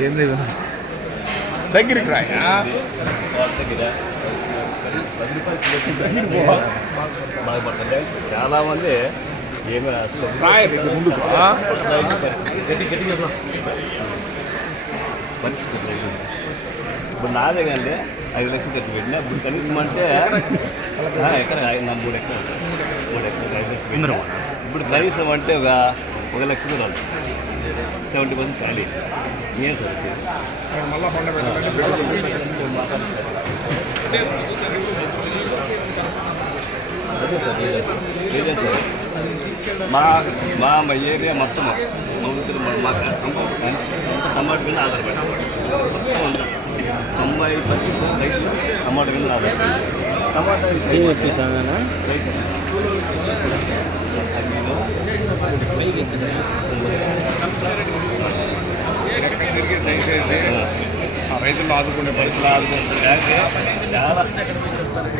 ఏంది దగ్గరికి రాయా చాలా మంది ఏమి. ఇప్పుడు నాదే కానీ ఐదు లక్షలు ఖర్చు పెట్టినా ఇప్పుడు కనీసం అంటే ఎక్కడ? నా మూడు ఎకరాలు. మూడు ఎకరాలు ఐదు లక్షలు. ఇప్పుడు కనీసం అంటే ఒక ఒక లక్ష కూడా సెవెంటీ పర్సెంట్ ఖాళీ ఏం సార్ వచ్చేది మళ్ళా పండ పెట్టాలంటే పెట్టుబడి లేదే సార్ మా మా మా ఏరియా మొత్తం మౌతులు మా టమాటో మీద ఆధారపడి మొత్తం ఉంది. తొంభై పర్సెంట్ రైతులు టమాటో మీద ఆధారపడి టమాటా చెప్పేసానా రైతు ఎక్కడ దయచేసి ఆ రైతులు ఆదుకునే పరిస్థితి చాలా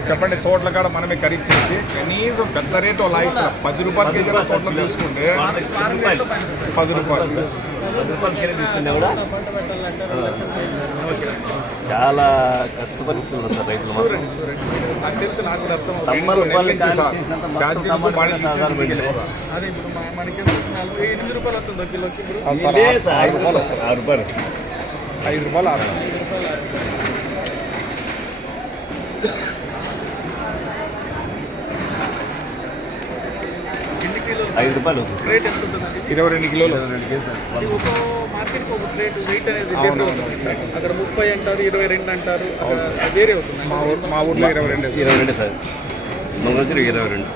చెప్పండి తోటల కాడ మనమే ఖరీదు చేసి కనీసం పెద్ద రేటు లాయించాల పది రూపాయల కేజీల తోటలు తీసుకుంటే పది రూపాయలు. చాలా కష్ట పరిస్థితులు సార్ రైతులు రూపాయలు. ఐదు రూపాయలు ఆరు రూపాయలు. ఎన్ని కిలోలు ఐదు రూపాయలు రేట్ ఎంత ఇరవై రెండు కిలోలు వస్తుంది ఇది ఒక మార్కెట్కి ఒక రేట్ వెయిట్ అనేది అవును, వేరే ఉంటుంది. అక్కడ ముప్పై అంటారు ఇరవై రెండు అంటారు. వేరే అవుతుంది. మా ఊరు మా ఊర్లో ఇరవై రెండు. ఇరవై రెండు సార్. ఇరవై రెండు.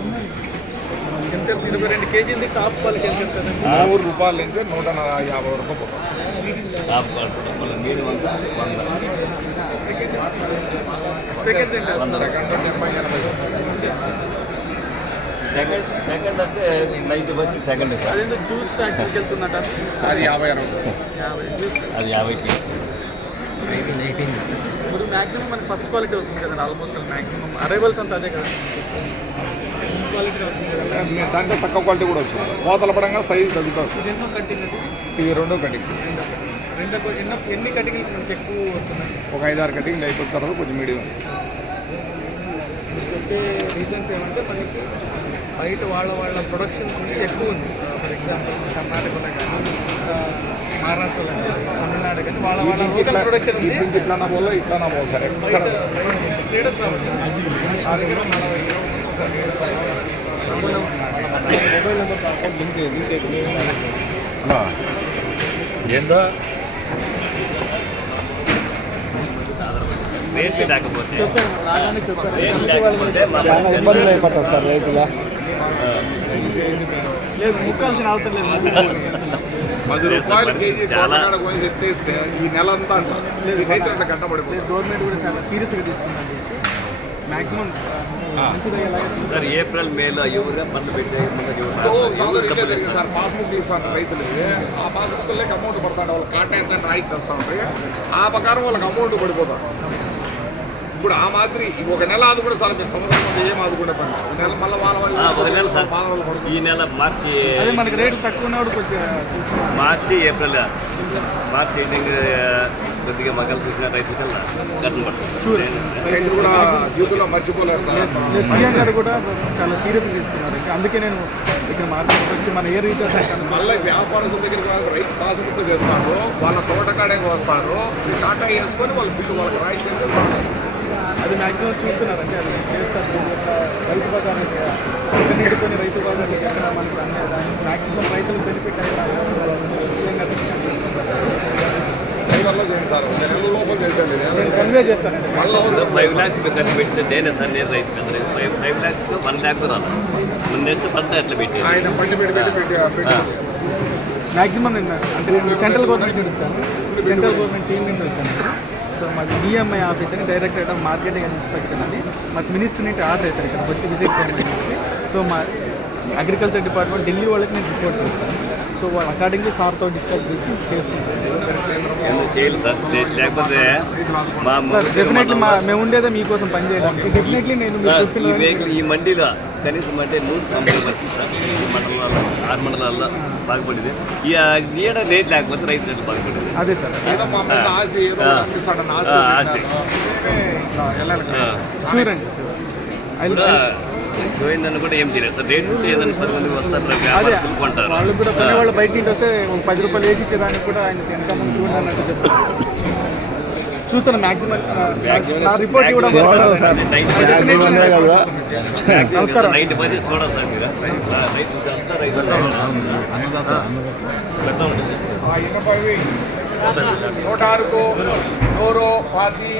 ఎంత ఇరవై రెండు కేజీది టాప్ క్వాలిటీ ఎంత నూరు రూపాయల నుంచి నూట యాభై వంద సెకండ్ సెకండ్ డెబ్బై ఎనభై సెకండ్. సెకండ్ అంటే నైన్టీ పర్సెంట్ సెకండ్ సార్. అదేంటో జ్యూస్ ఫ్యాక్టరీకి వెళ్తున్నట్ట అది యాభై అరవై. యాభై జ్యూస్ అది యాభైకి ఇప్పుడు మ్యాక్సిమం మనకి ఫస్ట్ క్వాలిటీ వస్తుంది కదండి ఆల్మోస్ట్ మ్యాక్సిమం అరైవల్స్ అంతా అదే కదా. దాంట్లో తక్కువ క్వాలిటీ కూడా వస్తుంది కోతల పడంగా సైజు తగ్గుతూ వస్తుంది ఇవి రెండో కటింగ్ రెండు ఎన్నో కటింగ్లు మనకి ఎక్కువ వస్తున్నాయి ఒక ఐదారు కటింగ్ అయిపోయిన తర్వాత కొంచెం మీడియం మీరు చెప్పే రీజన్స్ ఏమంటే మనకి బయట వాళ్ళ వాళ్ళ ప్రొడక్షన్స్ ఎక్కువ ఉంది ఫర్ ఎగ్జాంపుల్ కర్ణాటకలో కానీ మహారాష్ట్రలో కానీ తమిళనాడు కానీ వాళ్ళ వాళ్ళ లోకల్ ప్రొడక్షన్ ఉంది ఇట్లా నా పోలో ఇట్లా నా పోలు సరే బయట ట్రేడర్స్ రావాలి దగ్గర ఏందో? రేట్లు లేకపోతే చాలా ఇబ్బందులు అయిపోతుంది సార్ రైతుల. లేదు ముక్కాల్సిన అవసరం లేదు. పది రూపాయలు కేజీ ఎత్తేస్తే ఈ నెల అంతా రైతులు అట్లా కట్టబడిపోతారు గవర్నమెంట్ కూడా చాలా సీరియస్గా తీసుకుందండి. సార్ ఏప్రిల్ మేలో ఎవరుగా పనులు పెట్టే ఓ, సోదరు ఇట్లే జరిగింది సార్ పాస్బుక్ ఇస్తాను రైతులకి ఆ పాస్బుక్ లేక అమౌంట్ పడతాడు వాళ్ళ కాటా ఎంత రాయి చేస్తా ఉంటాయి ఆ ప్రకారం వాళ్ళకి అమౌంట్ పడిపోతారు ఇప్పుడు ఆ మాదిరి ఈ ఒక నెల అది కూడా సార్ మీరు సంవత్సరం ముందు ఏం ఆదుకునే పని ఈ నెల మళ్ళీ వాళ్ళ వాళ్ళు ఒక నెల సార్ పాలన వాళ్ళు పడుతుంది. ఈ నెల మార్చి అదే మనకి రేట్లు తక్కువ ఉన్నప్పుడు కొంచెం చూసుకోవాలి. మార్చి ఏప్రిల్ మార్చి ఎండింగ్ కొద్దిగా మగలు చూసిన పడుతుంది. రైతులు కూడా జీవితంలో మర్చిపోలేరు సీఎం గారు కూడా చాలా సీరియస్గా తీసుకున్నారు అందుకే నేను ఇక్కడ మార్కెట్ వచ్చి మన ఏ చేశాను మళ్ళీ వ్యాపారస్తుల దగ్గరికి వాళ్ళు రైతు పాసుబుక్ చేస్తారు. వాళ్ళ తోటకాడకి వస్తారు కాటా వేసుకొని వాళ్ళ బిల్లు వాళ్ళకి రాయి చేసేస్తారు అది మ్యాక్సిమం చూస్తున్నారు. అంటే అది చేస్తారు. రైతు బజార్ నీడుకొని రైతు బజార్ ఎక్కడ మనకి అన్నీ మ్యాక్సిమం రైతులకు బెనిఫిట్ అయ్యేలాగా డ్రైవర్లో చేయండి సార్. ఒక నెల లోపల చేసేయండి. నేను కన్వే చేస్తానండి మళ్ళీ అవసరం ఫైవ్ ల్యాక్స్ ఖర్చు పెట్టితే నేనే సార్ నేను రైతు కదా. Five five lakhs one lakh రాదు మన నెక్స్ట్ పంట ఎట్లా పెట్టి ఆయన పెట్టి పెట్టి పెట్టి పెట్టి మ్యాక్సిమం నేను అంటే నేను సెంట్రల్ గవర్నమెంట్ నుంచి వచ్చాను. సెంట్రల్ గవర్నమెంట్ టీం నుంచి వచ్చాను. సో మాది డిఎంఐ ఆఫీస్ అని directorate of marketing and inspection అని. మాకు మినిస్టర్ నుంచి ఆర్డర్ అవుతారు ఇక్కడ వచ్చి విజిట్ చేయమని సో మా అగ్రికల్చర్ డిపార్ట్మెంట్ ఢిల్లీ వాళ్ళకి నేను రిపోర్ట్ చేస్తాను. సో వాళ్ళు అకార్డింగ్లీ సార్తో డిస్కస్ చేసి మోడీ చేయాలి సార్. లేకపోతే మా డెఫినెట్లీ మా మేము ఉండేదే మీకోసం పని చేయడానికి. డెఫినెట్లీ నేను ఈ వెహికల్ ఈ మండీలో కనీసం అంటే నూరు తొంభై పర్సెంట్ సార్. ఈ మండలాల్లో ఆరు మండలాల్లో బాగుపడింది. ఈ ఈడ రేట్ లేకపోతే రైతు రేట్లు బాగుపడింది అదే సార్. ఆశ ఏదో ఐ కూడా ఏం తెలియదు సార్ రేట్ ఉంటే ఏదైనా పది మంది వస్తారు అదే వ్యాపారస్తులు కొంటారు వాళ్ళు కూడా వాళ్ళు బయట నుంచి వస్తే ఒక పది రూపాయలు వేసి ఇచ్చేదానికి కూడా ఆయన ఎంత మంచిగా ఉండాలని చెప్తారు చూస్తాను మ్యాక్సిమం నా రిపోర్ట్ కూడా చూడాలి సార్. నమస్కారం. చూడాలి మీరు. నూట ఆరుకు నూరు పాతి.